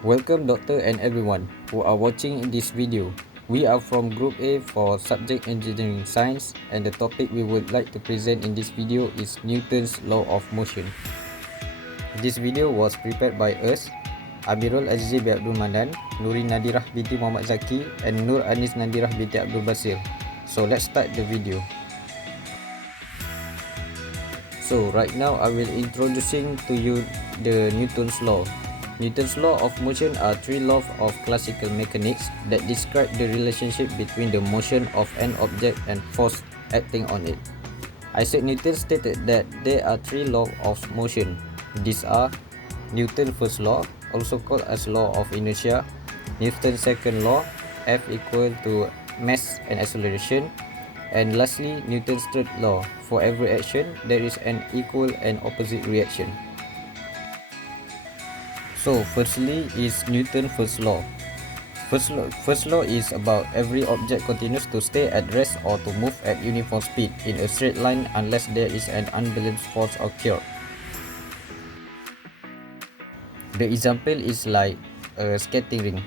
Welcome doctor and everyone who are watching this video. We are from Group A for Subject Engineering Science, and the topic we would like to present in this video is Newton's Law of Motion. This video was prepared by us, Amirul Azizi bin Abdul Manan, Nurin Nadirah binti Muhammad Zaki, and Nur Anis Nadirah binti Abdul Basir. So let's start the video. So right now I will introducing to you the Newton's law. Newton's law of motion are three laws of classical mechanics that describe the relationship between the motion of an object and force acting on it. Isaac Newton stated that there are three laws of motion. These are Newton's first law, also called as law of inertia, Newton's second law, F equal to mass and acceleration, and lastly Newton's third law, for every action there is an equal and opposite reaction. So firstly is Newton's first law. First law is about every object continues to stay at rest or to move at uniform speed in a straight line unless there is an unbalanced force occur. The example is like a skating ring.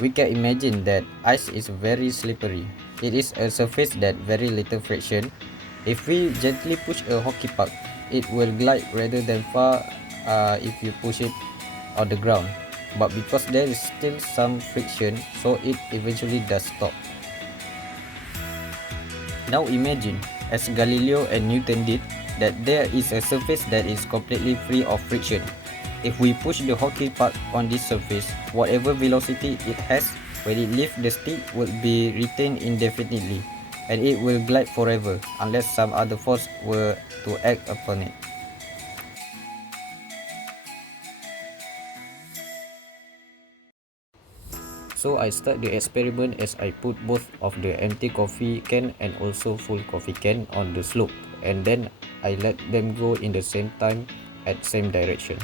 We can imagine that ice is very slippery. It is a surface that very little friction. If we gently push a hockey puck, it will glide rather than far if you push it on the ground, but because there is still some friction, so it eventually does stop. Now imagine, as Galileo and Newton did, that there is a surface that is completely free of friction. If we push the hockey puck on this surface, whatever velocity it has, when it leaves the stick will be retained indefinitely, and it will glide forever unless some other force were to act upon it. So I start the experiment as I put both of the empty coffee can and also full coffee can on the slope, and then I let them go in the same time at same direction.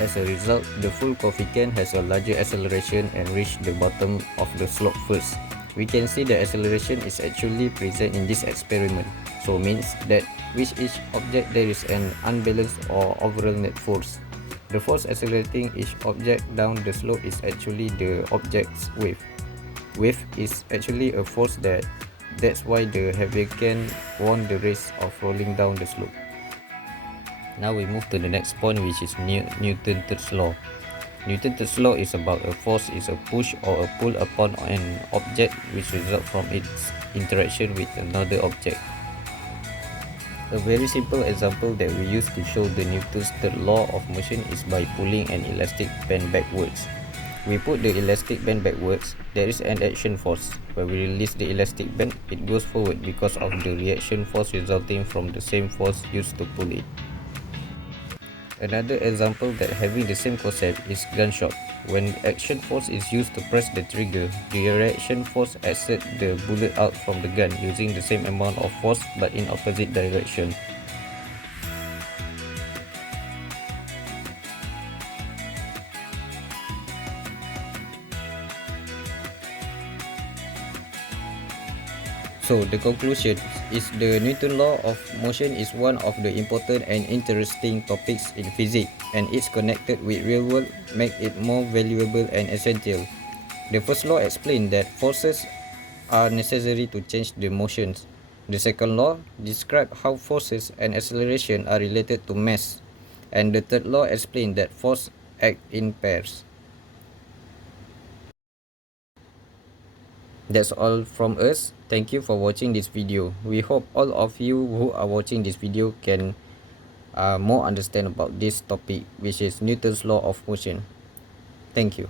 As a result, the full coffee can has a larger acceleration and reach the bottom of the slope first. We can see the acceleration is actually present in this experiment, so means that with each object there is an unbalanced or overall net force. The force accelerating each object down the slope is actually the object's wave. Wave is actually a force that's why the heavy can won the race of rolling down the slope. Now we move to the next point, which is Newton's third law. Newton's third law is about a force is a push or a pull upon an object which results from its interaction with another object. A very simple example that we use to show the Newton's third law of motion is by pulling an elastic band backwards. We put the elastic band backwards, there is an action force. When we release the elastic band, it goes forward because of the reaction force resulting from the same force used to pull it. Another example that having the same concept is gunshot. When action force is used to press the trigger, the reaction force exerts the bullet out from the gun using the same amount of force but in opposite direction. So the conclusion is the Newton law of motion is one of the important and interesting topics in physics, and it's connected with real world, make it more valuable and essential. The first law explains that forces are necessary to change the motions. The second law describes how forces and acceleration are related to mass, and the third law explains that force act in pairs. That's all from us. Thank you for watching this video. We hope all of you who are watching this video can more understand about this topic, which is Newton's law of motion. Thank you.